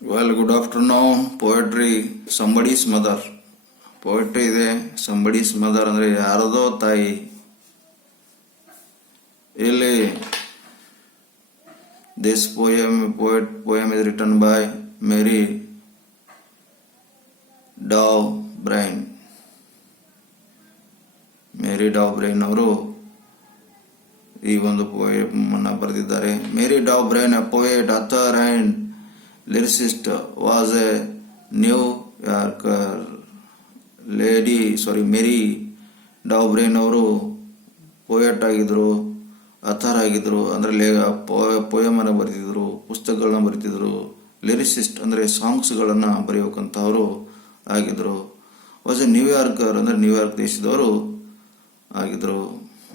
Well, good afternoon. Poetry, somebody's mother. Poetry ಇದೆ somebody's mother ಅಂದರೆ ಯಾರದೋ ತಾಯಿ. ಇಲ್ಲಿ this poem is written by Mary Dow Bryan. Mary Dow Bryan ಅವರು ಈ ಒಂದು ಪೋಯಮ್ ಅನ್ನು ಬರೆದಿದ್ದಾರೆ. Mary Dow Bryan, a poet, author and lyricist, was a New Yorker Mary Dow Bryan ಅವರು ಪೋಯಟ್ ಆಗಿದ್ರು, ಅಥರ್ ಆಗಿದ್ರು, ಅಂದರೆ ಪೋಯಮ್ ಅನ್ನು ಬರೆದಿದ್ರು, ಪುಸ್ತಕಗಳನ್ನ ಬರೆದಿದ್ರು. ಲಿರಿಸಿಸ್ಟ್ ಅಂದರೆ ಸಾಂಗ್ಸ್ಗಳನ್ನು ಬರೆಯೋಕಂತವರು ಆಗಿದ್ರು. ವಾಸ್ ಎ ನ್ಯೂಯಾರ್ಕರ್ ಅಂದರೆ ನ್ಯೂಯಾರ್ಕ್ ದೇಶದವರು ಆಗಿದ್ರು.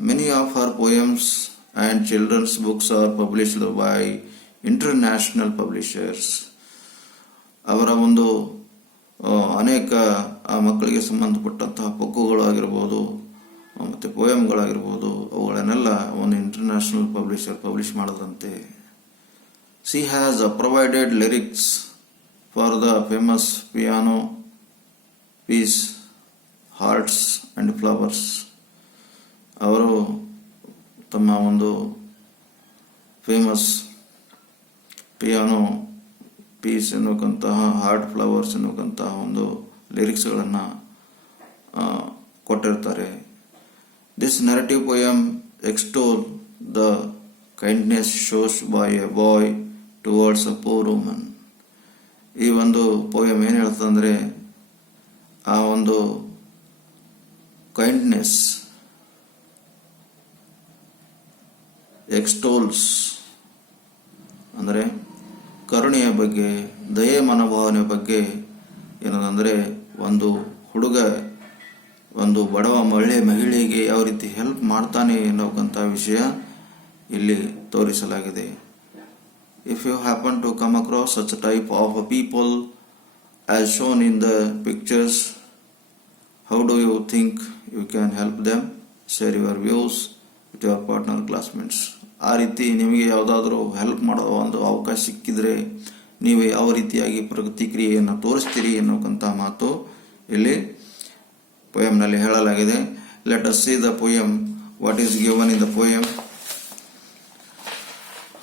Many of her poems and children's books are published by international publishers. ಅವರ ಒಂದು ಅನೇಕ ಮಕ್ಕಳಿಗೆ ಸಂಬಂಧಪಟ್ಟಂತಹ ಬುಕ್ಕುಗಳಾಗಿರ್ಬೋದು ಮತ್ತು ಪೋಯಮ್ಗಳಾಗಿರ್ಬೋದು, ಅವುಗಳನ್ನೆಲ್ಲ ಒಂದು ಇಂಟರ್ನ್ಯಾಷನಲ್ ಪಬ್ಲಿಷ್ ಮಾಡಿದಂತೆ. She has provided lyrics for the famous piano piece hearts and flowers. ಅವರು ತಮ್ಮ ಒಂದು ಫೇಮಸ್ ಪಿಯಾನೋ ಪೀಸ್ ಎನ್ನುವಂತಹ ಹಾರ್ಟ್ ಫ್ಲವರ್ಸ್ ಎನ್ನುವಂತಹ ಒಂದು ಲಿರಿಕ್ಸ್ಗಳನ್ನು ಕೊಟ್ಟಿರ್ತಾರೆ. This narrative poem extol the kindness shows by a boy towards a poor woman. ಈ ಒಂದು ಪೋಯಮ್ ಏನು ಹೇಳ್ತಂದ್ರೆ, ಆ ಒಂದು ಕೈಂಡ್ನೆಸ್ ಎಕ್ಸ್ಟೋಲ್ಸ್ ಅಂದರೆ ಕರುಣೆಯ ಬಗ್ಗೆ, ದಯೆ ಮನೋಭಾವನೆ ಬಗ್ಗೆ ಏನಂದರೆ, ಒಂದು ಹುಡುಗ ಒಂದು ಬಡವ ಮಹಿಳೆಗೆ ಯಾವ ರೀತಿ ಹೆಲ್ಪ್ ಮಾಡ್ತಾನೆ ಎನ್ನುವಂಥ ವಿಷಯ ಇಲ್ಲಿ ತೋರಿಸಲಾಗಿದೆ. If you happen to come across such type of people as shown in the pictures, how do you think you can help them? Share your views with your partner classmates. ಆ ರೀತಿ ನಿಮಗೆ ಯಾವುದಾದ್ರೂ help ಮಾಡೋ ಒಂದು ಅವಕಾಶ ಸಿಕ್ಕಿದ್ರೆ ನೀವು ಯಾವ ರೀತಿಯಾಗಿ ಪ್ರತಿಕ್ರಿಯೆಯನ್ನು ತೋರಿಸ್ತೀರಿ ಎನ್ನುವಂಥ ಮಾತು ಇಲ್ಲಿ ಪೋಯಮ್ನಲ್ಲಿ ಹೇಳಲಾಗಿದೆ. Let us see the poem, what is given in the poem.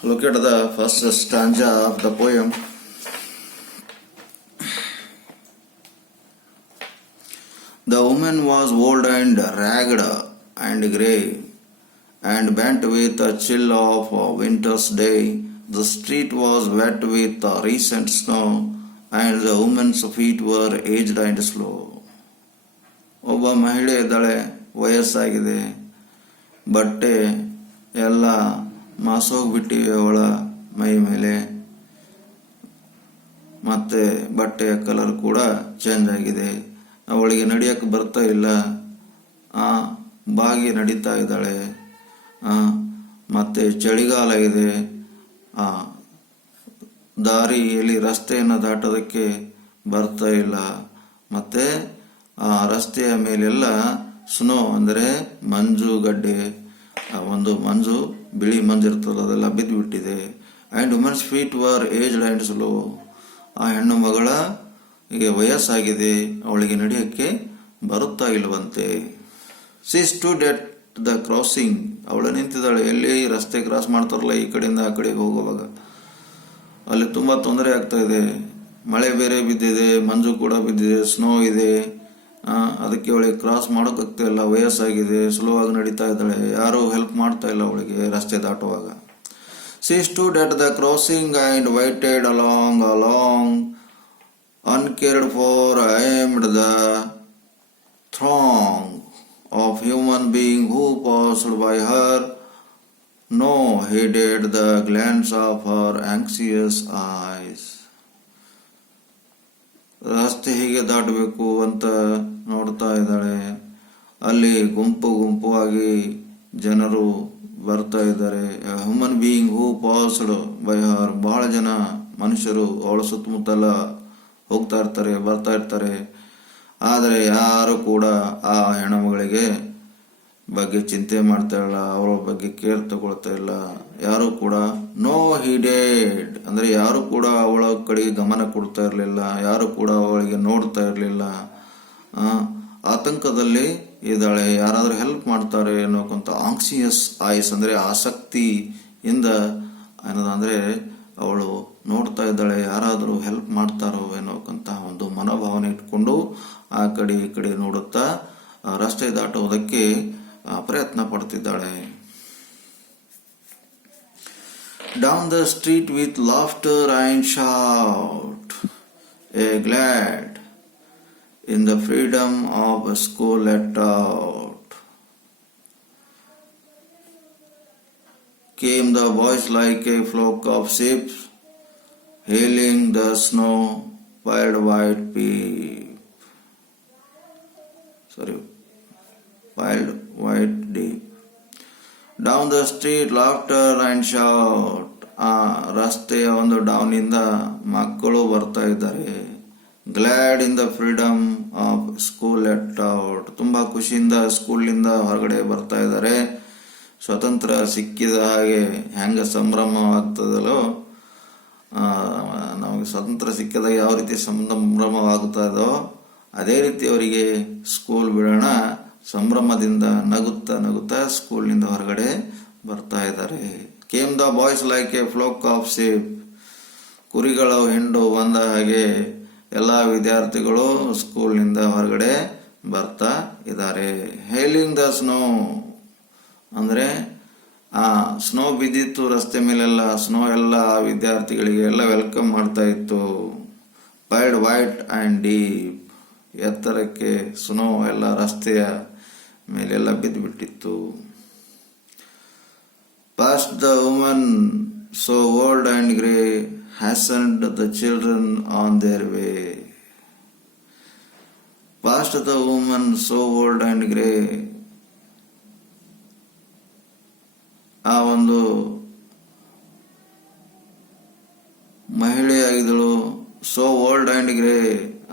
Look at the first ಸ್ಟಾಂಜಾ of the poem. The woman was old and ragged and grey, and bent with the chill of a winter's day. The street was wet with recent snow, and the woman's feet were aged and slow. ಒಬ್ಬ ಮಹಿಳೆ ಇದ್ದಾಳೆ, ವಯಸ್ಸಾಗಿದೆ, ಬಟ್ಟೆ ಎಲ್ಲ ಮಾಸೋಗ್ಬಿಟ್ಟಿವೆ ಅವಳ ಮೈ ಮೇಲೆ, ಮತ್ತೆ ಬಟ್ಟೆಯ ಕಲರ್ ಕೂಡ ಚೇಂಜ್ ಆಗಿದೆ. ಅವಳಿಗೆ ನಡೆಯಕ್ಕೆ ಬರ್ತಾ ಇಲ್ಲ, ಬಾಗಿ ನಡೀತಾ ಇದ್ದಾಳೆ. ಮತ್ತೆ ಚಳಿಗಾಲ ಇದೆ, ದಾರಿಯಲ್ಲಿ ರಸ್ತೆಯನ್ನು ದಾಟೋದಕ್ಕೆ ಬರ್ತಾ ಇಲ್ಲ. ಮತ್ತೆ ಆ ರಸ್ತೆಯ ಮೇಲೆಲ್ಲ ಸ್ನೋ ಅಂದರೆ ಮಂಜುಗಡ್ಡೆ, ಒಂದು ಮಂಜು, ಬಿಳಿ ಮಂಜು ಇರ್ತದೆ, ಅದೆಲ್ಲ ಬಿದ್ದುಬಿಟ್ಟಿದೆ. And women's feet were aged and slow. ಆ ಹೆಣ್ಣು ಮಗಳ ಈಗ ವಯಸ್ಸಾಗಿದೆ, ಅವಳಿಗೆ ನಡೆಯೋಕ್ಕೆ ಬರುತ್ತಾ ಇಲ್ವಂತೆ. She stood at the crossing. ಅವಳು ನಿಂತಿದ್ದಾಳೆ, ಎಲ್ಲಿ ರಸ್ತೆ ಕ್ರಾಸ್ ಮಾಡ್ತಾರಲ್ಲ ಈ ಕಡೆಯಿಂದ ಆ ಕಡೆಗೆ ಹೋಗುವಾಗ, ಅಲ್ಲಿ ತುಂಬ ತೊಂದರೆ ಆಗ್ತಾ ಇದೆ. ಮಳೆ ಬೇರೆ ಬಿದ್ದಿದೆ, ಮಂಜು ಕೂಡ ಬಿದ್ದಿದೆ, ಸ್ನೋ ಇದೆ. ಅದಕ್ಕೆ ಅವಳಿಗೆ ಕ್ರಾಸ್ ಮಾಡೋಕ್ಕಾಗ್ತಾ ಇಲ್ಲ, ವಯಸ್ಸಾಗಿದೆ, ಸ್ಲೋ ಆಗಿ ನಡೀತಾ ಇದ್ದಾಳೆ, ಯಾರೂ ಹೆಲ್ಪ್ ಮಾಡ್ತಾ ಇಲ್ಲ ಅವಳಿಗೆ ರಸ್ತೆ ದಾಟುವಾಗ. She stood at the crossing and waited along uncared for aimed the throng of human being who passed by her, no heeded the glance of her anxious eyes. ರಸ್ತೆ ಹೀಗೆ ದಾಟಬೇಕು ಅಂತ ನೋಡ್ತಾ ಇದ್ದಾಳೆ. ಅಲ್ಲಿ ಗುಂಪು ಆಗಿ ಜನರು ಬರ್ತಾ ಇದ್ದಾರೆ. Human being who passed by her. ಬಹಳ ಜನ ಮನುಷ್ಯರು ಅವಳ ಸುತ್ತಮುತ್ತಲ ಹೋಗ್ತಾ ಇರ್ತಾರೆ, ಬರ್ತಾ ಇರ್ತಾರೆ. ಆದರೆ ಯಾರು ಕೂಡ ಆ ಹೆಣ್ಣುಮಗಳಿಗೆ ಬಗ್ಗೆ ಚಿಂತೆ ಮಾಡ್ತಾ ಇಲ್ಲ, ಅವರ ಬಗ್ಗೆ ಕೇರ್ ತಗೊಳ್ತಾ ಇಲ್ಲ. ಯಾರು ಕೂಡ ನೋ ಹೀಡೆಡ್ ಅಂದರೆ ಯಾರು ಕೂಡ ಅವಳ ಕಡೆಗೆ ಗಮನ ಕೊಡ್ತಾ ಇರಲಿಲ್ಲ, ಯಾರು ಕೂಡ ಅವಳಿಗೆ ನೋಡ್ತಾ ಇರಲಿಲ್ಲ. ಆತಂಕದಲ್ಲಿ ಇದ್ದಾಳೆ, ಯಾರಾದರೂ ಹೆಲ್ಪ್ ಮಾಡ್ತಾರೆ ಅನ್ನೋಕ್ಕಂತ ಆಂಕ್ಸಿಯಸ್ ಐಸ್ ಅಂದರೆ ಆಸಕ್ತಿಯಿಂದ ಏನದಂದರೆ ಅವಳು ನೋಡ್ತಾ ಇದ್ದಾಳೆ, ಯಾರಾದರೂ ಹೆಲ್ಪ್ ಮಾಡ್ತಾರೋ ಅನ್ನೋಕ್ಕಂತ ಒಂದು ಮನೋಭಾವನೆ ಇಟ್ಕೊಂಡು ಆ ಕಡೆ ಈ ಕಡೆ ನೋಡುತ್ತಾ ರಸ್ತೆ ದಾಟುವುದಕ್ಕೆ ಪ್ರಯತ್ನ ಪಡ್ತಿದ್ದಾಳೆ. Down the street with laughter and shout, glad in the freedom of a school let out, came the voice like a flock of ships, hailing the snow piled white deep. Down the street laughter and shout. ಆ ರಸ್ತೆಯ ಒಂದು ಡೌನಿಂದ ಮಕ್ಕಳು ಬರ್ತಾ ಇದ್ದಾರೆ. Glad in the freedom of school let out, ತುಂಬಾ ಖುಷಿಯಿಂದ ಸ್ಕೂಲಿಂದ ಹೊರಗಡೆ ಬರ್ತಾ ಇದ್ದಾರೆ. ಸ್ವತಂತ್ರ ಸಿಕ್ಕಿದ ಹಾಗೆ ಹೆಂಗ ಸಂಭ್ರಮವಾಗ್ತದಲ್ಲೋ, ನಮಗೆ ಸ್ವತಂತ್ರ ಸಿಕ್ಕಿದಾಗ ಯಾವ ರೀತಿ ಸಂಭ್ರಮವಾಗ್ತಾ ಇದೋ ಅದೇ ರೀತಿ ಅವರಿಗೆ ಸ್ಕೂಲ್ ಬಿಡೋಣ ಸಂಭ್ರಮದಿಂದ ನಗುತ್ತಾ ನಗುತ್ತಾ ಸ್ಕೂಲ್ನಿಂದ ಹೊರಗಡೆ ಬರ್ತಾ ಇದ್ದಾರೆ. Came the boys like A folk of sheep, ಕುರಿಗಳು ಹಿಂಡು ಬಂದ ಹಾಗೆ ಎಲ್ಲ ವಿದ್ಯಾರ್ಥಿಗಳು ಸ್ಕೂಲ್ನಿಂದ ಹೊರಗಡೆ ಬರ್ತಾ ಇದ್ದಾರೆ. ಹೇಲಿಂಗ್ ದ ಸ್ನೋ ಅಂದ್ರೆ ಆ ಸ್ನೋ ಬಿದ್ದಿತ್ತು ರಸ್ತೆ ಮೇಲೆಲ್ಲ, ಸ್ನೋ ಎಲ್ಲ ವಿದ್ಯಾರ್ಥಿಗಳಿಗೆ ಎಲ್ಲ ವೆಲ್ಕಮ್ ಮಾಡ್ತಾ ಇತ್ತು. ಪೈಲ್ಡ್ ವೈಟ್ ಅಂಡ್ ಡೀಪ್, ಎತ್ತರಕ್ಕೆ ಸ್ನೋ ಎಲ್ಲ ರಸ್ತೆಯ ಮೇಲೆಲ್ಲ ಬಿದ್ದು ಬಿಟ್ಟಿತ್ತು. Past the woman so old and grey hastened the children on their way. Past the woman so old and grey, ಆ ಒಂದು ಮಹಿಳೆಯಾಗಿದ್ದಳು. ಸೋ ಓಲ್ಡ್ ಅಂಡ್ ಗ್ರೇ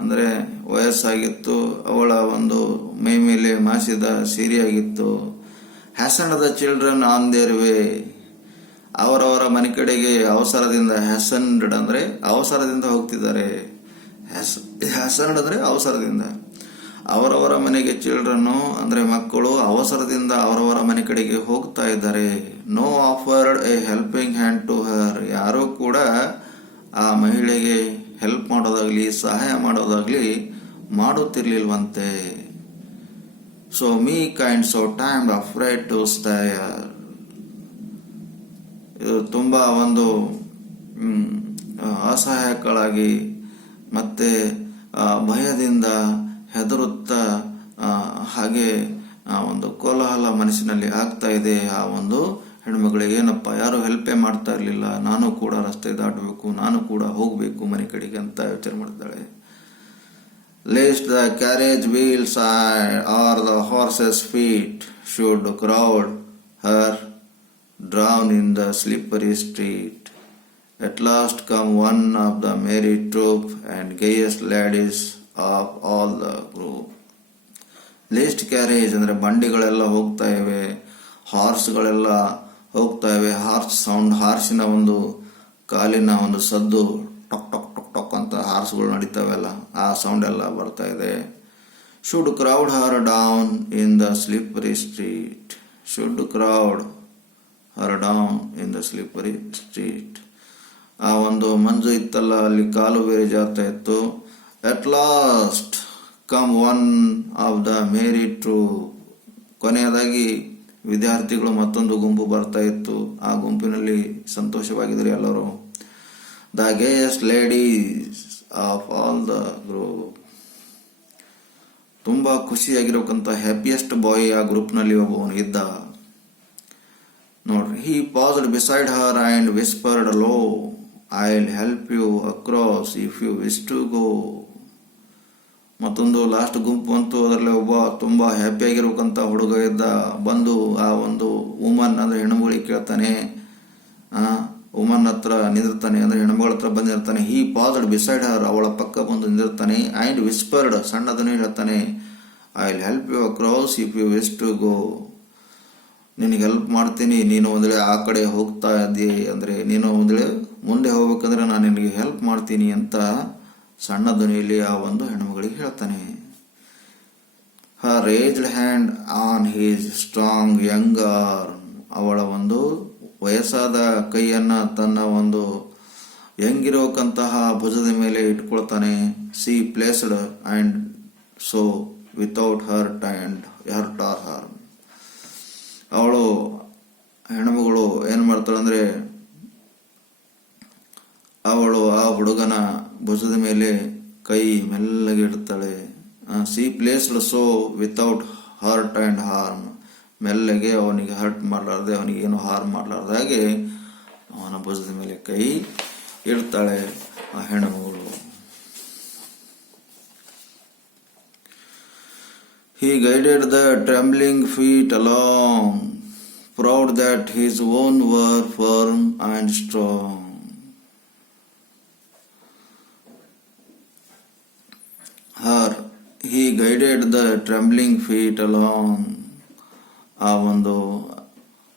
ಅಂದರೆ ವಯಸ್ಸಾಗಿತ್ತು, ಅವಳ ಒಂದು ಮೈ ಮೇಲೆ ಮಾಸಿದ ಸೀರೆಯಾಗಿತ್ತು. Hastened the children on their way, ಅವರವರ ಮನೆ ಕಡೆಗೆ ಅವಸರದಿಂದ, ಹ್ಯಾಸಂಡ್ ಅಂದ್ರೆ ಅವಸರದಿಂದ ಹೋಗ್ತಿದ್ದಾರೆ. ಹ್ಯಾಸಂಡ್ ಅಂದ್ರೆ ಅವಸರದಿಂದ, ಅವರವರ ಮನೆಗೆ ಚಿಲ್ಡ್ರನ್ನು ಅಂದ್ರೆ ಮಕ್ಕಳು ಅವಸರದಿಂದ ಅವರವರ ಮನೆ ಕಡೆಗೆ ಹೋಗ್ತಾ ಇದ್ದಾರೆ. No offered a helping hand to her, ಯಾರೂ ಕೂಡ ಆ ಮಹಿಳೆಗೆ ಹೆಲ್ಪ್ ಮಾಡೋದಾಗ್ಲಿ ಸಹಾಯ ಮಾಡೋದಾಗ್ಲಿ ಮಾಡುತ್ತಿರ್ಲಿಲ್ವಂತೆ. So meek and so timed, afraid to stare. ಇದು ತುಂಬಾ ಒಂದು ಅಸಹಾಯಕಳಾಗಿ ಮತ್ತೆ ಭಯದಿಂದ ಹೆದರುತ್ತಾ ಹಾಗೆ ಒಂದು ಕೋಲಾಹಲ ಮನಸ್ಸಿನಲ್ಲಿ ಆಗ್ತಾ ಇದೆ. ಆ ಒಂದು ಹೆಣ್ಮಗಳಿಗೆ ಏನಪ್ಪ ಯಾರು ಹೆಲ್ಪೇ ಮಾಡ್ತಾ ಇರಲಿಲ್ಲ, ನಾನು ಕೂಡ ರಸ್ತೆ ದಾಟಬೇಕು, ನಾನು ಕೂಡ ಹೋಗಬೇಕು ಮನೆ ಕಡೆಗೆ ಅಂತ ಯೋಚನೆ ಮಾಡ್ತಾಳೆ. Lest the carriage wheels or the horse's feet should crowd her, drown in the slippery street. At last come one of the merry troop and gayest ladies of all the group. Lest carriage ಅಂದ್ರೆ ಬಂಡಿಗಳೆಲ್ಲ ಹೋಗ್ತಾ ಇವೆ, ಹಾರ್ಸ್ಗಳೆಲ್ಲ ಹೋಗ್ತಾ ಇವೆ. Horse sound, ಹಾರ್ಸಿನ ಒಂದು ಕಾಲಿನ ಒಂದು ಸದ್ದು, ಟಕ್ ಟಕ್ ಟಕ್ ಟಕ್ ಅಂತ ಹಾರ್ಸ್ಗಳು ನಡೀತಾವೆಲ್ಲ, ಆ ಸೌಂಡ್ ಎಲ್ಲ ಬರ್ತಾ ಇದೆ. Should crowd Har down in the slippery street, should crowd Har down in the slippery street. ಆ ಒಂದು ಮಂಜು ಇತ್ತಲ್ಲ, ಅಲ್ಲಿ ಕಾಲು ಬೇರೆ ಜಾರ್ತಾ ಇತ್ತು. At last come one of the Mary troupe, ಕೊನೆಯದಾಗಿ ವಿದ್ಯಾರ್ಥಿಗಳು ಮತ್ತೊಂದು ಗುಂಪು ಬರ್ತಾ ಇತ್ತು. ಆ ಗುಂಪಿನಲ್ಲಿ ಸಂತೋಷವಾಗಿದ್ರು ಎಲ್ಲರೂ. The gayest ladies of all the group, ತುಂಬಾ ಖುಷಿಯಾಗಿರೋಕಂತ ಹ್ಯಾಪಿಯೆಸ್ಟ್ ಬಾಯ್ ಆ ಗ್ರೂಪ್ ನಲ್ಲಿ ಒಬ್ಬವನು ಇದ್ದ. ನೋಡ್ರಿ, he passed beside her and whispered low, I will help you across if you wish to go. ಮತ್ತೊಂದು ಲಾಸ್ಟ್ ಗುಂಪು ಬಂತು, ಅದರಲ್ಲಿ ಒಬ್ಬ ತುಂಬಾ ಹ್ಯಾಪಿಯಾಗಿರ್ಬೇಕಂತ ಹುಡುಗ ಇದ್ದ. ಬಂದು ಆ ಒಂದು ವುಮನ್ ಅಂದ್ರೆ ಹೆಣ್ಣುಮಗಳಿಗೆ ಕೇಳ್ತಾನೆ, ವುಮನ್ ಹತ್ರ ನಿಂದಿರ್ತಾನೆ, ಅಂದ್ರೆ ಹೆಣ್ಮಗಳ ಹತ್ರ ಬಂದಿರ್ತಾನೆ. ಹಿ ಪಾಸ್ಡ್ ಬಿಸೈಡ್ ಹರ್, ಅವಳ ಪಕ್ಕ ಬಂದು ನಿಂದಿರ್ತಾನೆ. ಅಂಡ್ ವಿಸ್ಪರ್ಡ್, ಸಣ್ಣದನ್ನು ಹೇಳ್ತಾನೆ, I will help you across if you wish to go. ನಿನಗೆ ಹೆಲ್ಪ್ ಮಾಡ್ತೀನಿ, ನೀನು ಒಂದು ವೇಳೆ ಆ ಕಡೆ ಹೋಗ್ತಾ ಇದ್ದೀ ಅಂದರೆ, ನೀನು ಒಂದು ವೇಳೆ ಮುಂದೆ ಹೋಗ್ಬೇಕಂದ್ರೆ ನಾನು ನಿನಗೆ ಹೆಲ್ಪ್ ಮಾಡ್ತೀನಿ ಅಂತ ಸಣ್ಣ ಧ್ವನಿಯಲ್ಲಿ ಆ ಒಂದು ಹೆಣ್ಮಗಳಿಗೆ ಹೇಳ್ತಾನೆ. Her raised hand on his strong young arm. ಅವಳ ಒಂದು ವಯಸ್ಸಾದ ಕೈಯನ್ನ ತನ್ನ ಒಂದು ಹೆಂಗಿರೋಕಂತಹ ಭುಜದ ಮೇಲೆ ಇಟ್ಕೊಳ್ತಾನೆ. She placed and so without hurt or harm. ಅವಳು ಹೆಣ್ಮಗಳು ಏನ್ ಮಾಡ್ತಾಳೆ ಅಂದ್ರೆ, ಅವಳು ಆ ಹುಡುಗನ ಭುಜದ ಮೇಲೆ ಕೈ ಮೆಲ್ಲಗೆ ಇಡ್ತಾಳೆ. She placed so without hurt and harm. ಮೆಲ್ಲಗೆ ಅವನಿಗೆ ಹರ್ಟ್ ಮಾಡಲಾರ್ದೆ, ಅವನಿಗೆ ಏನು ಹಾರ್ಮ್ ಮಾಡಲಾರ್ದ ಹಾಗೆ ಅವನ ಭುಜದ ಮೇಲೆ ಕೈ ಇಡ್ತಾಳೆ ಆ ಹೆಣ್ಣುಮಗಳು. He guided the trembling feet along, proud that his own were firm and strong. He guided the trembling feet along. ಆ ಒಂದು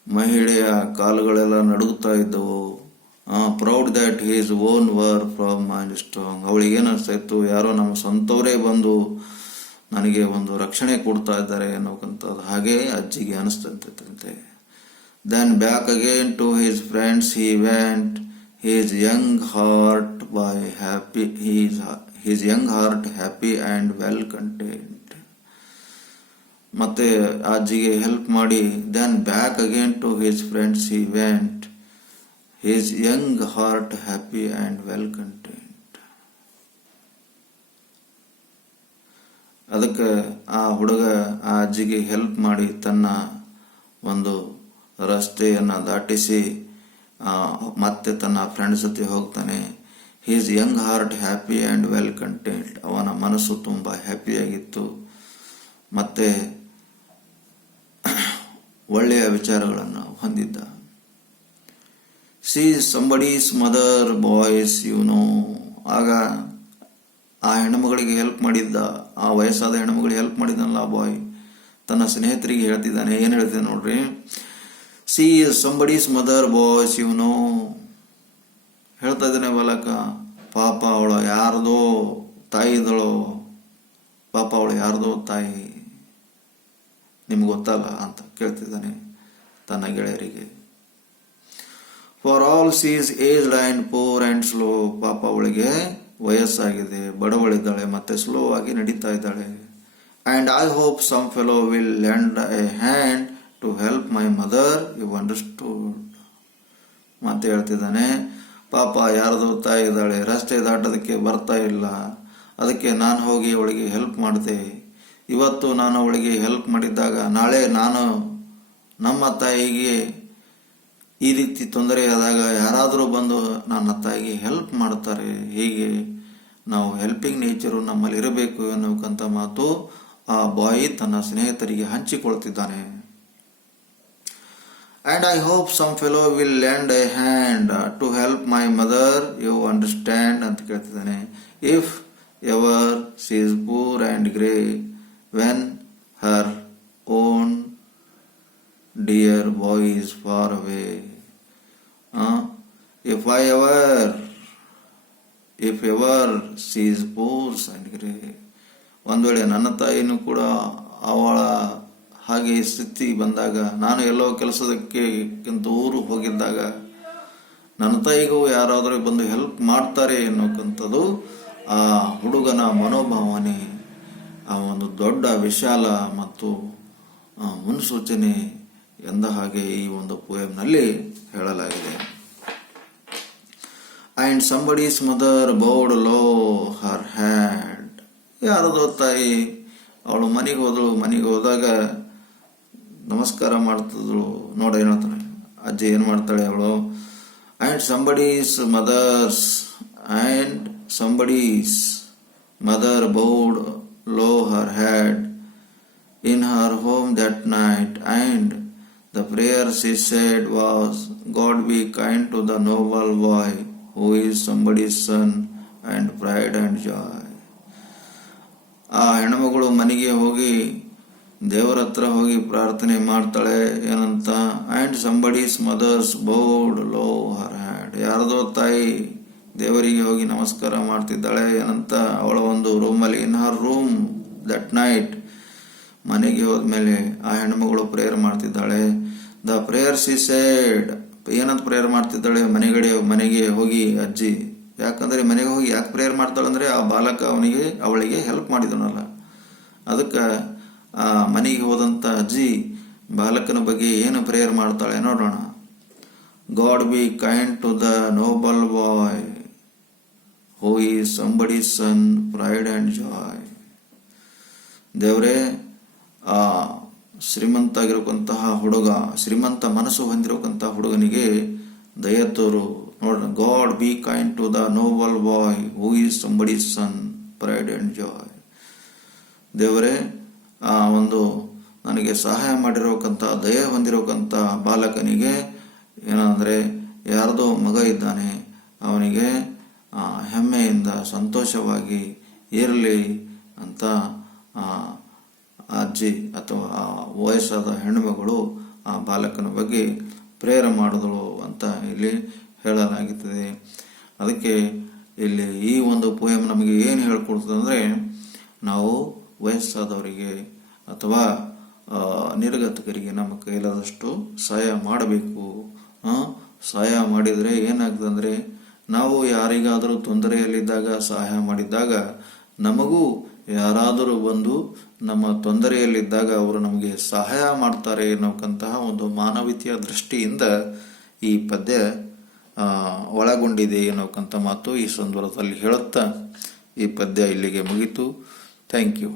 ಮಹಿಳೆಯ ಕಾಲುಗಳೆಲ್ಲ ನಡುಗುತ್ತಾ ಇದ್ದವು. Proud that his own var from and strong. ಅವಳಿಗೆ ಏನಿಸ್ತಾ ಯಾರೋ ನಮ್ಮ ಸ್ವಂತವರೇ ಬಂದು ನನಗೆ ಒಂದು ರಕ್ಷಣೆ ಕೊಡ್ತಾ ಇದ್ದಾರೆ ಅನ್ನೋಕಂಥದ್ದು ಹಾಗೆ ಅಜ್ಜಿಗೆ ಅನಿಸ್ತಂತೆ. Then back again to his friends he went, his young heart happy and well content. ಮತ್ತೆ ಅಜ್ಜಿಗೆ ಹೆಲ್ಪ್ ಮಾಡಿ then back again to his friends he went, his young heart happy and well content. ಅದಕ್ಕೆ ಆ ಹುಡುಗ ಆ ಅಜ್ಜಿಗೆ help ಮಾಡಿ ತನ್ನ ಒಂದು ರಸ್ತೆಯನ್ನ ದಾಟಿಸಿ ಮತ್ತೆ ತನ್ನ ಫ್ರೆಂಡ್ಸ್ ಜೊತೆ ಹೋಗ್ತಾನೆ. His young heart happy and well content. ಅವನ ಮನಸ್ಸು ತುಂಬಾ ಹ್ಯಾಪಿಯಾಗಿತ್ತು, ಮತ್ತೆ ಒಳ್ಳೆಯ ವಿಚಾರಗಳನ್ನು ಹೊಂದಿದ್ದ. ಸಿ ಸಂಬಡೀಸ್ ಮದರ್ ಬಾಯ್ಸ್ ಆಗ ಆ ಹೆಣ್ಣುಮಗಳಿಗೆ ಹೆಲ್ಪ್ ಮಾಡಿದ್ದ, ಆ ವಯಸ್ಸಾದ ಹೆಣ್ಣುಮಗಳಿಗೆ ಹೆಲ್ಪ್ ಮಾಡಿದ್ನಲ್ಲ ಆ ಬಾಯ್ ತನ್ನ ಸ್ನೇಹಿತರಿಗೆ ಹೇಳ್ತಿದ್ದಾನೆ. ಏನ್ ಹೇಳ್ತಿದ್ದಾನೆ ನೋಡ್ರಿ, ಸಿ ಸಂಬಡೀಸ್ ಮದರ್ ಬಾಯ್ಸ್ ಹೇಳ್ತಾ ಇದ್ದಾನೆ ಬಾಲಕ. ಪಾಪ ಅವಳು ಯಾರ್ದೋ ತಾಯಿ ಇದ್ದಳು, ಪಾಪ ಅವಳು ಯಾರ್ದೋ ತಾಯಿ, ನಿಮ್ಗೆ ಗೊತ್ತಲ್ಲ ಅಂತ ಕೇಳ್ತಿದ್ದಾನೆ ತನ್ನ ಗೆಳೆಯರಿಗೆ. For all she's aged and poor and slow. ಪಾಪ ಅವಳಿಗೆ ವಯಸ್ಸಾಗಿದೆ, ಬಡವಳಿದ್ದಾಳೆ, ಮತ್ತೆ ಸ್ಲೋ ಆಗಿ ನಡೀತಾ ಇದ್ದಾಳೆ. And I hope some fellow will lend a hand to help my mother, you understood. ಮತ್ತೆ ಹೇಳ್ತಿದ್ದಾನೆ, ಪಾಪ ಯಾರ್ದೋ ತಾಯಿ ಇದ್ದಾಳೆ, ರಸ್ತೆ ದಾಟೋದಕ್ಕೆ ಬರ್ತಾ ಇಲ್ಲ, ಅದಕ್ಕೆ ನಾನು ಹೋಗಿ ಅವಳಿಗೆ ಹೆಲ್ಪ್ ಮಾಡಿದೆ. ಇವತ್ತು ನಾನು ಅವಳಿಗೆ ಹೆಲ್ಪ್ ಮಾಡಿದ್ದಾಗ ನಾಳೆ ನಾನು ನಮ್ಮ ತಾಯಿಗೆ ಈ ರೀತಿ ತೊಂದರೆ ಆದಾಗ ಯಾರಾದರೂ ಬಂದು ನನ್ನ ತಾಯಿಗೆ ಹೆಲ್ಪ್ ಮಾಡ್ತಾರೆ. ಹೀಗೆ ನಾವು ಹೆಲ್ಪಿಂಗ್ ನೇಚರು ನಮ್ಮಲ್ಲಿ ಇರಬೇಕು ಎನ್ನುವಂಥ ಮಾತು ಆ ಬಾಯಿ ತನ್ನ ಸ್ನೇಹಿತರಿಗೆ ಹಂಚಿಕೊಳ್ತಿದ್ದಾನೆ. And I hope some fellow will lend a hand to help my mother, you understand ಅಂತ ಕೇಳ್ತಿದ್ದಾನೆ. If ever she is poor and grey when her own dear boy is far away. If ever she is poor and grey. ಒಂದು ವೇಳೆ ನನ್ನ ತಾಯಿನೂ ಕೂಡ ಅವಳ ಹಾಗೆ ಸ್ಥಿತಿ ಬಂದಾಗ, ನಾನು ಎಲ್ಲೋ ಕೆಲಸದಕ್ಕೆ ದೂರ ಹೋಗಿದ್ದಾಗ ನನ್ನ ತಾಯಿಗೂ ಯಾರಾದರೂ ಬಂದು ಹೆಲ್ಪ್ ಮಾಡ್ತಾರೆ ಅನ್ನೋಕ್ಕಂಥದ್ದು ಆ ಹುಡುಗನ ಮನೋಭಾವನೆ, ಆ ಒಂದು ದೊಡ್ಡ ವಿಶಾಲ ಮತ್ತು ಮುನ್ಸೂಚನೆ ಎಂದ ಹಾಗೆ ಈ ಒಂದು ಪೋಯಂನಲ್ಲಿ ಹೇಳಲಾಗಿದೆ. And somebody's mother bowed low her hand. ಯಾರದೋ ತಾಯಿ ಅವಳು ಮನೆಗೆ ಹೋದಳು, ಮನೆಗೆ ಹೋದಾಗ ನಮಸ್ಕಾರ ಮಾಡ್ತಿದ್ಳು. ನೋಡ ಏನಂತಾಳೆ ಅಜ್ಜಿ ಏನ್ ಮಾಡ್ತಾಳೆ ಅವಳು, and somebody's mother bowed low her head in her home that night, and the prayer she said was, God be kind to the noble boy who is somebody's son and pride and joy. ಆ ಹೆಣ್ಮಗಳು ಮನೆಗೆ ಹೋಗಿ ದೇವರ ಹತ್ರ ಹೋಗಿ ಪ್ರಾರ್ಥನೆ ಮಾಡ್ತಾಳೆ ಏನಂತ, and somebody's mothers bowed low her head. ಯಾರದೋ ತಾಯಿ ದೇವರಿಗೆ ಹೋಗಿ ನಮಸ್ಕಾರ ಮಾಡ್ತಿದ್ದಾಳೆ ಏನಂತ, ಅವಳ ಒಂದು ರೂಮಲ್ಲಿ, in her room that night. ಮನೆಗೆ ಹೋದ್ಮೇಲೆ ಆ ಹೆಣ್ಮಗಳು ಪ್ರೇಯರ್ ಮಾಡ್ತಿದ್ದಾಳೆ. ದ ಪ್ರೇಯರ್ ಸಿ ಸೇಡ್, ಏನಂತ ಪ್ರೇಯರ್ ಮಾಡ್ತಿದ್ದಾಳೆ, ಮನೆಗೆ ಹೋಗಿ ಅಜ್ಜಿ. ಯಾಕಂದ್ರೆ ಮನೆಗೆ ಹೋಗಿ ಯಾಕೆ ಪ್ರೇಯರ್ ಮಾಡ್ತಾಳೆ ಅಂದ್ರೆ, ಆ ಬಾಲಕ ಅವಳಿಗೆ ಹೆಲ್ಪ್ ಮಾಡಿದನಲ್ಲ, ಅದಕ್ಕೆ ಆ ಮನೆಗೆ ಹೋದಂತ ಅಜ್ಜಿ ಬಾಲಕನ ಬಗ್ಗೆ ಏನು ಪ್ರೇಯರ್ ಮಾಡ್ತಾಳೆ ನೋಡೋಣ. God be kind to the noble boy who is somebody's son, pride and joy. ದೇವರೇ, ಆ ಶ್ರೀಮಂತ ಆಗಿರತಕ್ಕಂತಹ ಹುಡುಗ, ಶ್ರೀಮಂತ ಮನಸ್ಸು ಹೊಂದಿರತಕ್ಕಂತಹ ಹುಡುಗನಿಗೆ ದಯ ತೋರು ನೋಡ್ರಿ. God be kind to the noble boy who is somebody's son, pride and joy. ದೇವರೇ, ಆ ಒಂದು ನನಗೆ ಸಹಾಯ ಮಾಡಿರೋಕಂತ, ದಯ ಹೊಂದಿರೋಕಂತ ಬಾಲಕನಿಗೆ ಏನಂದ್ರೆ ಯಾರ್ದೋ ಮಗ ಇದ್ದಾನೆ, ಅವನಿಗೆ ಹೆಮ್ಮೆಯಿಂದ ಸಂತೋಷವಾಗಿ ಇರಲಿ ಅಂತ ಅಜ್ಜಿ ಅಥವಾ ಆ ವಯಸ್ಸಾದ ಹೆಣ್ಣುಮಗಳು ಆ ಬಾಲಕನ ಬಗ್ಗೆ ಪ್ರೇರಣೆ ಮಾಡಿದಳು ಅಂತ ಇಲ್ಲಿ ಹೇಳಲಾಗುತ್ತದೆ. ಅದಕ್ಕೆ ಇಲ್ಲಿ ಈ ಒಂದು ಪೋಯಮ್ ನಮಗೆ ಏನು ಹೇಳ್ಕೊಡ್ತದೆ ಅಂದರೆ, ನಾವು ವಯಸ್ಸಾದವರಿಗೆ ಅಥವಾ ನಿರ್ಗತಿಕರಿಗೆ ನಮ್ಮ ಕೈಲಾದಷ್ಟು ಸಹಾಯ ಮಾಡಬೇಕು. ಸಹಾಯ ಮಾಡಿದರೆ ಏನಾಗ್ತದೆ ಅಂದರೆ, ನಾವು ಯಾರಿಗಾದರೂ ತೊಂದರೆಯಲ್ಲಿದ್ದಾಗ ಸಹಾಯ ಮಾಡಿದಾಗ ನಮಗೂ ಯಾರಾದರೂ ಬಂದು ನಮ್ಮ ತೊಂದರೆಯಲ್ಲಿದ್ದಾಗ ಅವರು ನಮಗೆ ಸಹಾಯ ಮಾಡ್ತಾರೆ ಅನ್ನೋಕ್ಕಂತಹ ಒಂದು ಮಾನವೀಯತೆಯ ದೃಷ್ಟಿಯಿಂದ ಈ ಪದ್ಯ ಒಳಗೊಂಡಿದೆ ಅನ್ನೋಕ್ಕಂಥ ಮಾತು ಈ ಸಂದರ್ಭದಲ್ಲಿ ಹೇಳುತ್ತಾ ಈ ಪದ್ಯ ಇಲ್ಲಿಗೆ ಮುಗಿತು. Thank you.